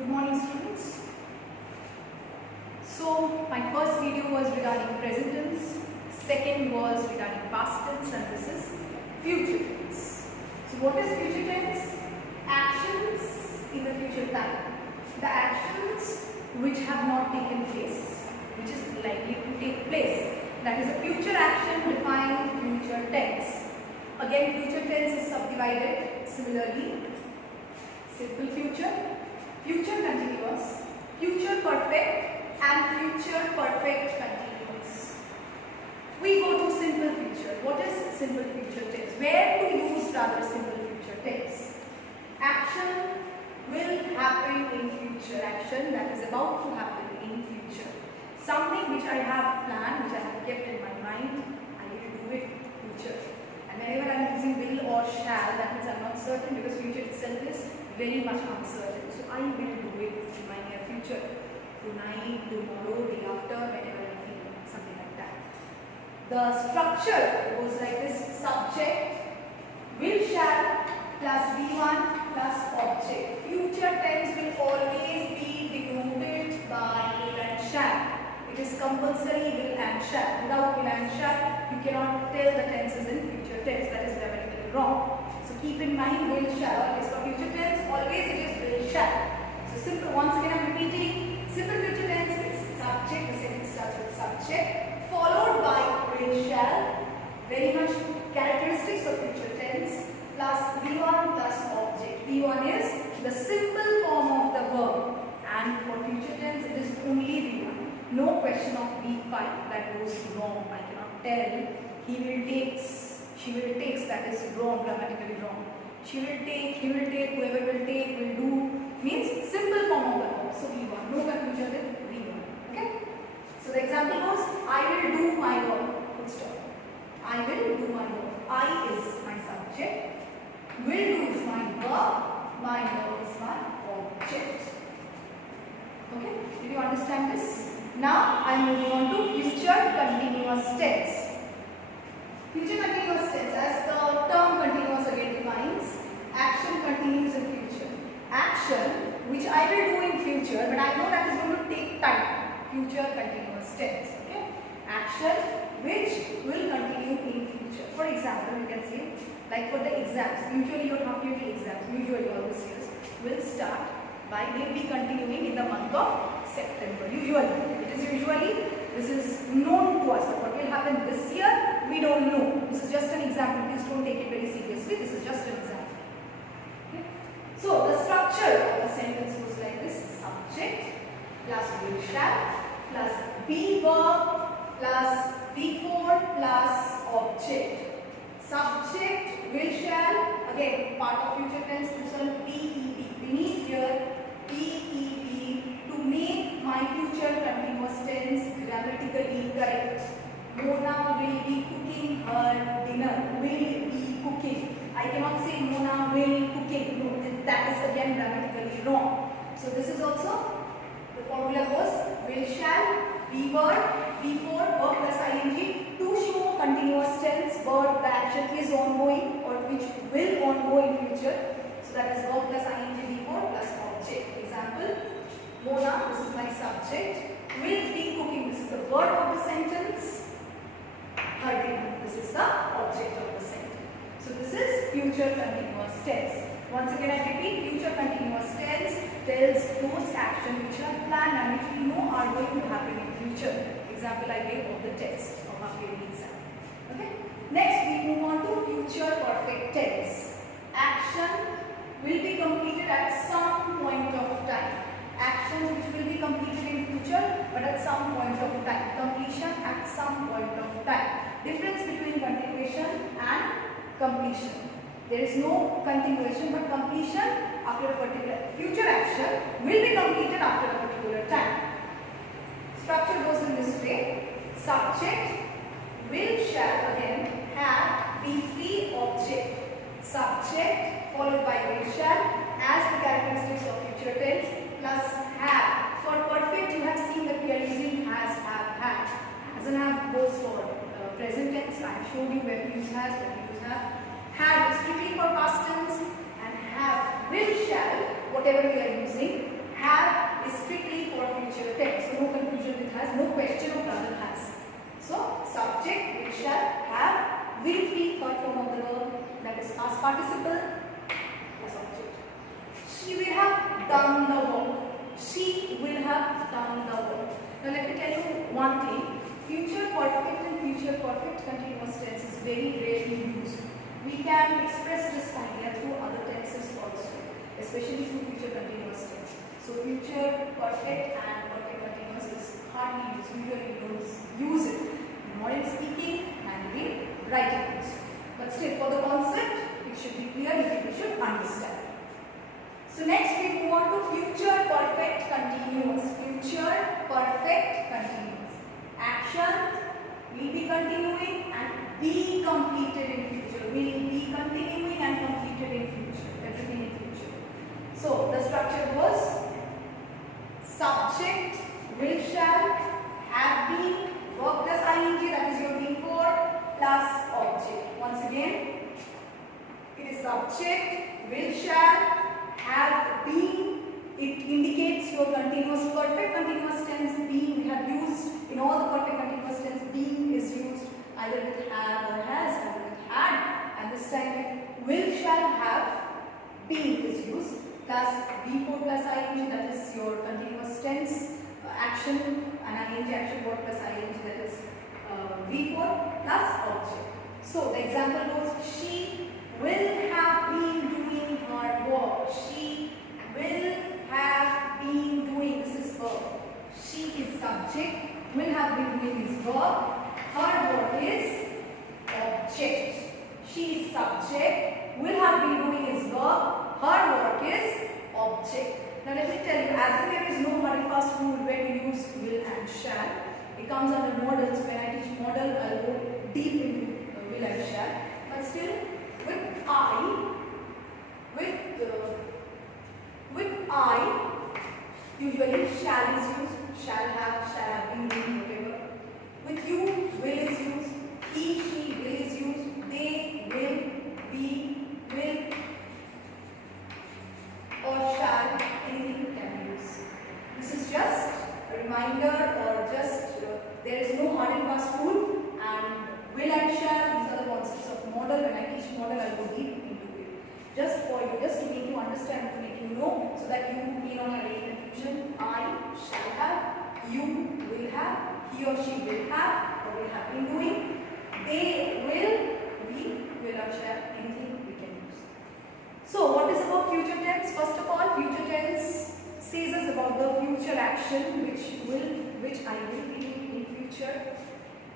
Good morning, students. So my first video was regarding present tense, second was regarding past tense, and this is future tense. So what is future tense? Actions in the future time. The actions which have not taken place, which is likely to take place. That is a future action defined future tense. Again, future tense is subdivided similarly. Simple future, future continuous, future perfect, and future perfect continuous. We go to simple future. What is simple future tense? Where to use rather simple future tense? Action will happen in future. Action that is about to happen in future. Something which I have planned, which I have kept in my mind, I will do it in future. And whenever I am using will or shall, that means I am not certain, because future itself is very much uncertain. So I will do it in my near future. Tonight, tomorrow, day after, whenever I feel, something like that. The structure goes like this: subject, will, shall, plus V1 plus object. Future tense will always be denoted by will and shall. It is compulsory will and shall. Without will and shall, you cannot tell the tenses in future tense. That is grammatically wrong. So keep in mind will, shall. Always for future tense, always it is will, shall. So simple. Once again, I am repeating. Simple future tense is subject. The sentence starts with subject, followed by will, shall. Very much characteristics of future tense. Plus V1 plus object. V1 is the simple form of the verb, and for future tense it is only V1. No question of V5 that goes wrong. I cannot tell. He will takes, she will takes, that is wrong, grammatically wrong. She will take, he will take, whoever will take, will do, means simple form of the verb. So V1. No confusion with V1. Okay? So the example goes, I will do my work. Full stop. I will do my work. I is my subject. Will do is my verb. My verb is my object. Okay? Did you understand this? Now I am moving on to future continuous tense. Future continuous tense, as the term continuous again defines, action continues in future. Action which I will do in future, but I know that is going to take time. Future continuous tense. Okay? Action which will continue in future. For example, you can say, like for the exams, usually your half-yearly exams, usually all these years, will start by, will be continuing in the month of September. Usually, it is usually, this is known to us. What will happen this year, we don't know. This is just an example. Please don't take it very seriously. This is just an example. Okay? So, the structure of the sentence goes like this: subject plus will, shall plus be verb plus V4 plus object. Subject, will, shall, again part of future tense, this one PEP. We need here PEP to make my future continuous tense grammatically correct. Mona will be cooking her dinner. Will be cooking. I cannot say Mona will cooking. No, that is again grammatically wrong. So this is also, the formula goes will, shall, be verb, V4, verb plus ing, to show continuous tense, verb, the action is ongoing or which will ongo in future. So that is verb plus ing, V4 plus object. Example, Mona, this is my subject, will be cooking, this is the verb of the sentence, her dinner, this is the object of the sentence. So this is future continuous tense. Once again I repeat, future continuous tense tells those actions which are planned and which we know are going to happen in future. Example I gave of the test of our yearly exam. Okay. Next we move on to future perfect tense. Action will be completed at some point of time. Actions which will be completed in future, but at some point of time. Completion at some point of time. Difference between continuation and completion. There is no continuation, but completion after a particular future action will be completed after a particular time. Structure goes in this way: subject, will, shall, again have V3 object. Subject followed by will, shall as the characteristics of future tense plus have. For perfect, you have seen that we are using has, have, had. Has and have goes for present tense. I have shown you where to use has, where to use have. Had is strictly for past tense, and have, will, shall, whatever we are using, have past participle plus object. She will have done the work. She will have done the work. Now let me tell you one thing. Future perfect and future perfect continuous tense is very rarely used. We can express this idea through other tenses also, especially through future continuous tense. So future perfect and perfect continuous is hardly used. Usually we don't use it more in speaking and in writing. But still, for the concept, it should be clear. You should understand. So next we move on to future perfect continuous. Future perfect continuous. Action will be continuing and be completed in future. Will be continuing and completed in future. Everything in future. So the structure was subject, will, shall, have been, verb plus ing, that is your before, plus object. Once again, it is subject, will, shall, have been. It indicates your continuous perfect continuous tense. Being we have used in all the perfect continuous tense. Being is used either with have or has, either with had, and this time will, shall, have, been is used. Plus before plus ing, that is your continuous tense action, and ing action verb plus ing, that is before plus object. So the example goes: she will have been doing her work. She will have been doing, this is verb. She is subject, will have been doing is verb, her work is object. She is subject, will have been doing is verb, her work is object. Now let me tell you, as if there is no hard and fast rule where we use will and shall, it comes under models. When I teach model, I'll go deep into will and shall. But still, with I, usually shall is used, shall have been doing, whatever. With you, will is used, he, she, will is used, they, will, be, will, or shall, anything you can use. This is just a reminder, or just there is no hard and fast rule, and will and shall, these are the concepts of model. When I teach model, I go deep into it. Just for you, just to make you understand, to make you know, so that you may not have any confusion. I shall have, you will have, he or she will have, or will have been doing. They will, we will or shall, anything we can use. So what is about future tense? First of all, future tense says us about the future action which I will be doing in future.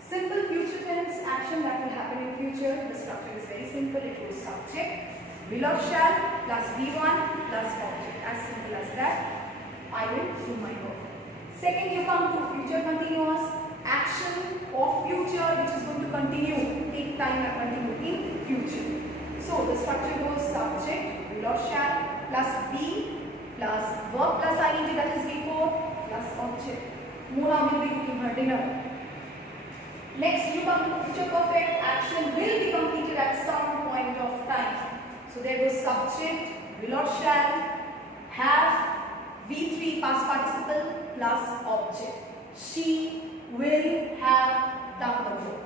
Simple future tense action that will happen in future. The structure is very simple. It goes subject, will or shall, plus V1 plus object. As simple as that. I will do my work. Second, you come to future continuous action of future which is going to continue, take time and continue in future. So the structure goes subject, will or shall, plus be, plus verb plus ing, that is before, plus object. Mona will be cooking her dinner. Next, you come to future perfect action will be completed at some point of time. So there goes subject, will or shall, have, V3 past participle plus object. She will have done the work.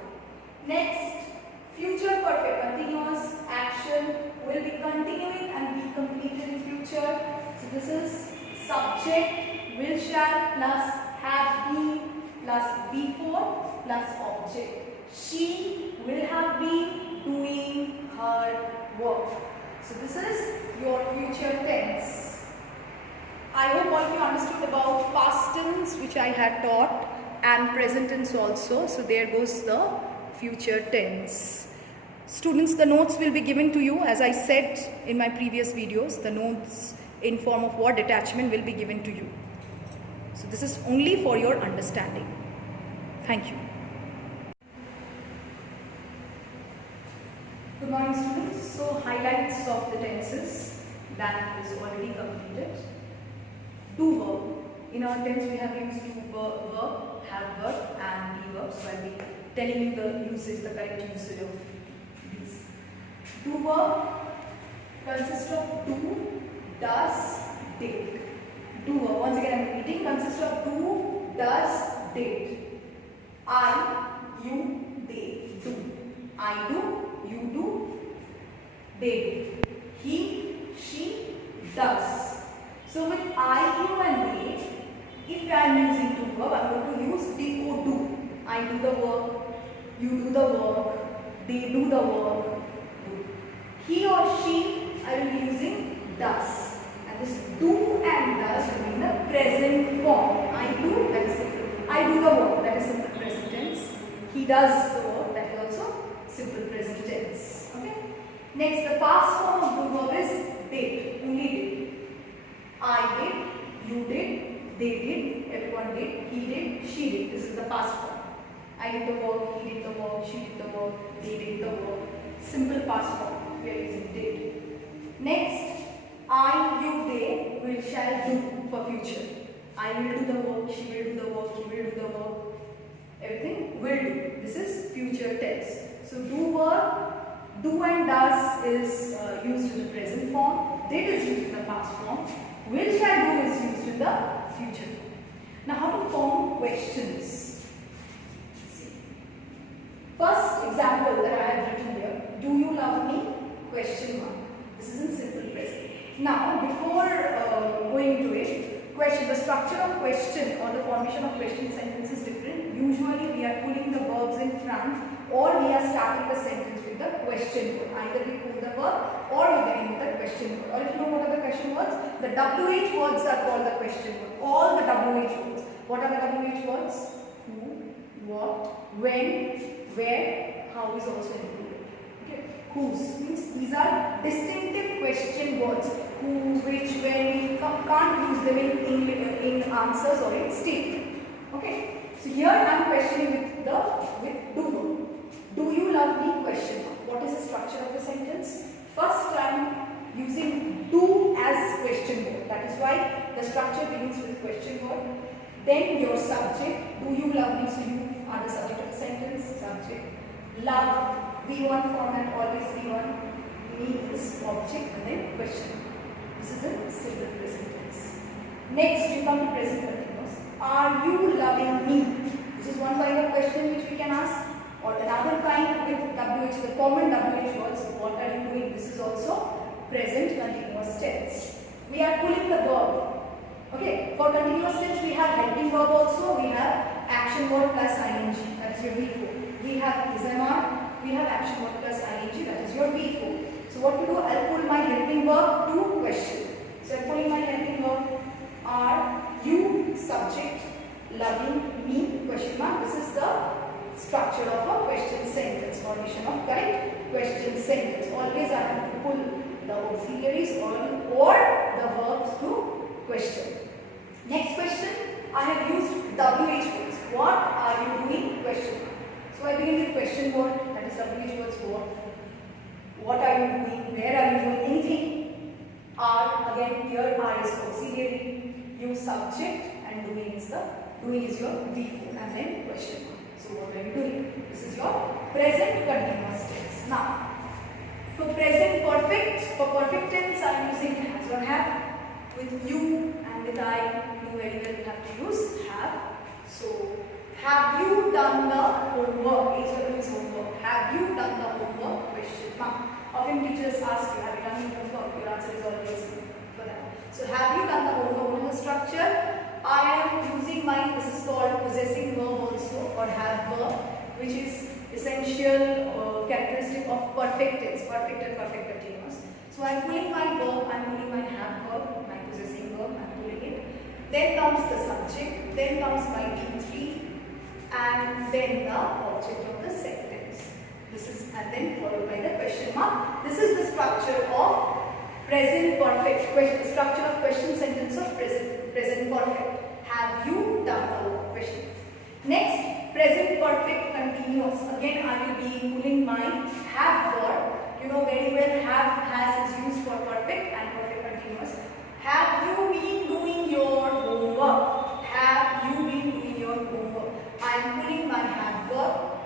Next, future perfect continuous action will be continuing and be completed in future. So this is subject, will, shall plus have been plus before plus object. She will have been doing her work. So this is your future tense. I hope all of you understood about past tense, which I had taught, and present tense also. So there goes the future tense. Students, the notes will be given to you. As I said in my previous videos, the notes in form of word attachment will be given to you. So this is only for your understanding. Thank you. Good morning, students. So highlights of the tenses that is already completed. Do verb. In our tense we have used do verb, have verb and be verb. So I will be telling you the usage, the correct usage of these. Do verb consists of do, does, did. Do verb, once again I am repeating, consists of do, does, did. I, you, they, do. I do, you do, they do. He, she does. So with I, you and they, if I am using to verb, I am going to use do or do. I do the work, you do the work, they do the work. Do. He or she, I will be using does. And this do and does will be in the present form. I do, that is simple. I do the work, that is simple present tense. He does the work, that is also simple present tense. Okay. Next, the past form of do verb is did, only did. I did, you did, they did, everyone did, he did, she did. This is the past form. I did the work, he did the work, she did the work, they did the work. Simple past form, we are using did. Next, I, you, they will shall do for future. I will do the work, she will do the work, he will do the work. Everything will do. This is future tense. So do verb, do and does is used in the present form. Did is used in the past form. Will shall do is used in the future form. Now how to form questions. First example that I have written here. Do you love me? Question mark. This is in simple present. Now before going into it, question, the structure of question or the formation of question sentence is different. Usually we are pulling the verbs in front, or we are starting the sentence with the question word. Either we pull the verb or we begin with the question word. Or if you know what are the question words, the WH words are called the question word. All the WH words. What are the WH words? Who, what, when, where, how is also included. Okay. Whose means these are distinctive question words. Who, which, when, we can't use them in answers or in statement. Okay. So here I am questioning with do. Do you love me? Question mark. What is the structure of the sentence? First I am using do as question word. That is why the structure begins with question word. Then your subject. Do you love me? So you are the subject of the sentence. Subject. Love. V1 format, always V1. Me is object and then question. This is a simple present tense. Next, you come to present continuous. Are you loving me? This is one kind of question which we can ask. Or another kind with WH, the common WH words. What are you doing? This is also present continuous tense. We are pulling the verb. Okay. For continuous tense, we have helping verb also. We have action word plus ing. That is your V4. We have is MR. We have action word plus ing. That is your V4. So what to do? I'll pull my helping verb to question. So I'm pulling my helping verb. Are you subject loving me? Question mark. This is the structure of a question sentence. Formation of correct question sentence. Always I have to pull the auxiliaries or the verbs to question. Next question. I have used WH words. What are you doing? Question mark. So I begin with question word. That is WH words for what are you doing? Where are you doing? Anything. Are, again here are is auxiliary. You subject and doing is your V4 and then question mark. So what are you doing? This is your present continuous tense. Now for present perfect, for perfect tense I am using has or have. With you and with I, you know very well you have to use have. So have you done the homework? HW is homework. Have you done the homework? Question mark. Often teachers ask you, have you done the homework? Your answer is always for that. So have you done the homework? What is the structure? I am using this is called possessing verb also, or have verb, which is essential characteristic of perfect tense, perfect and perfect continuous. So I am pulling my verb, I am pulling my have verb, my possessing verb, I am pulling it. Then comes the subject, then comes my V3, and then the object of the sentence. This is, and then followed by the question mark. This is the structure of present perfect question, structure of question sentence of present perfect. Have you done the work? Question. Next, present perfect continuous. Again, I will be pulling my have verb. You know very well has is used for perfect and perfect continuous. Have you been doing your homework? Have you been doing your homework? I am pulling my have verb.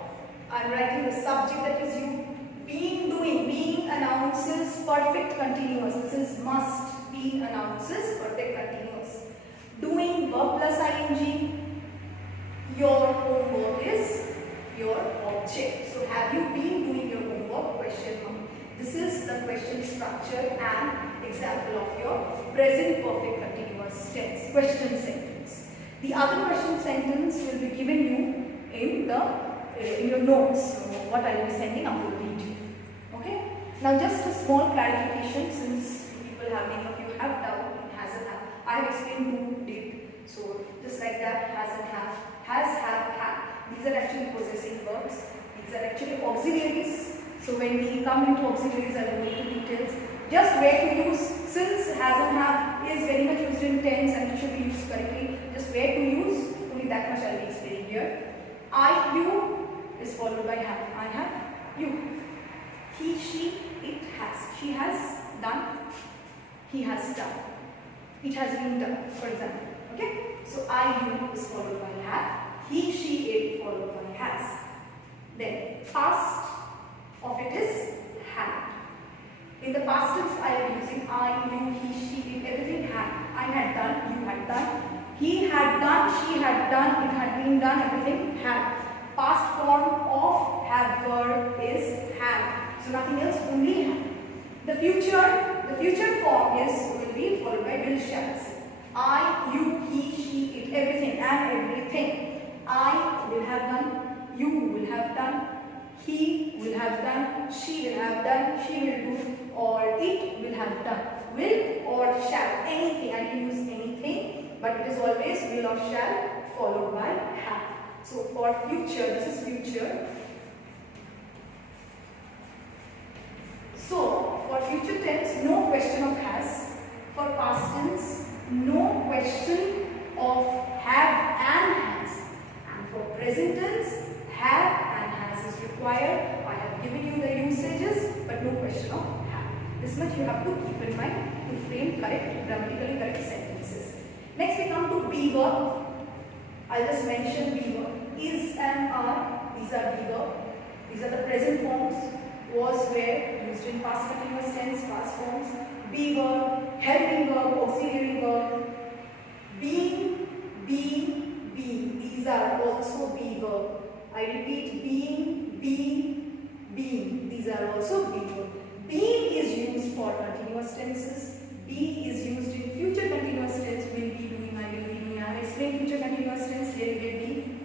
I am writing the subject, that is you. Being, doing. Being announces perfect continuous. This is must. Being announces perfect continuous. Doing verb plus ing. Your homework is your object. So have you been doing your homework? Question mark. This is is the question structure and example of your present perfect continuous tense question sentence. The other question sentence will be given you in your notes, so what I will be sending after the video. Okay. Now just a small clarification, since people have, many of you have doubt in has and have. I have explained do, did. So just like that, has and have, has, have, had. These are actually possessing verbs. These are actually auxiliaries. So when we come into auxiliaries, I will go into details. Just where to use, since has and have is very much used in tense and it should be used correctly. Just where to use, only that much I will be explaining here. I, you is followed by have. I have, you. He, she, it has. She has done. He has done. It has been done, for example. Okay? So I, you is followed by have. He, she, it followed by has. Then past of it is had. In the past tense I am using I, you, he, she, it, everything had. I had done, you had done. He had done, she had done, it had been done, everything had. Past form of have verb is had. So nothing else, only had. The future form will be followed by will, shall. I, you, he, she, it, everything and everything. I will have done, you will have done, he will have done, she will have done, she will do, or it will have done. Will or shall, anything, I can use anything, but it is always will or shall followed by have. So for future, this is future. So for future tense, no question of has. For past tense, no question of have and has. And for present tense, have and has is required. I have given you the usages, but no question of have. This much you have to keep in mind to frame correct, grammatically correct sentences. Next we come to be verb. I'll just mention be verb. Is and are, these are be verb. These are the present forms. Was, were, used in past continuous tense, past forms. Be verb, helping verb, auxiliary verb. Being, being, being. These are also be verb. I repeat, being, being. These are also be verb. Being is used for continuous tenses. Be is used in future continuous tense. Will be doing, I will be doing. I have explained future continuous tense. There will be.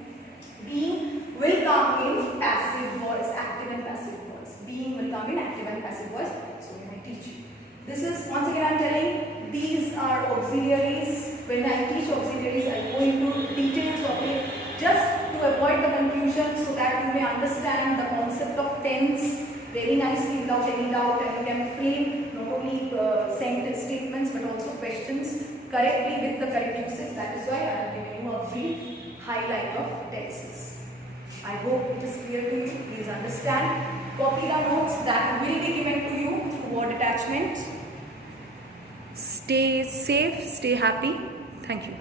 Being will come in passive voice, active and passive voice. Being will come in active and passive voice. So when I teach you. This is, once again I am telling, these are auxiliaries. When I teach auxiliaries, I go into details of it just to avoid the confusion, so that you may understand the concept of tense very nicely without any doubt, and you can frame not only sentence statements but also questions correctly with the correct usage. That is why I am giving you a brief highlight of tenses. I hope it is clear to you. Please understand. Copy the notes that will be given to you through word attachment. Stay safe, stay happy. Thank you.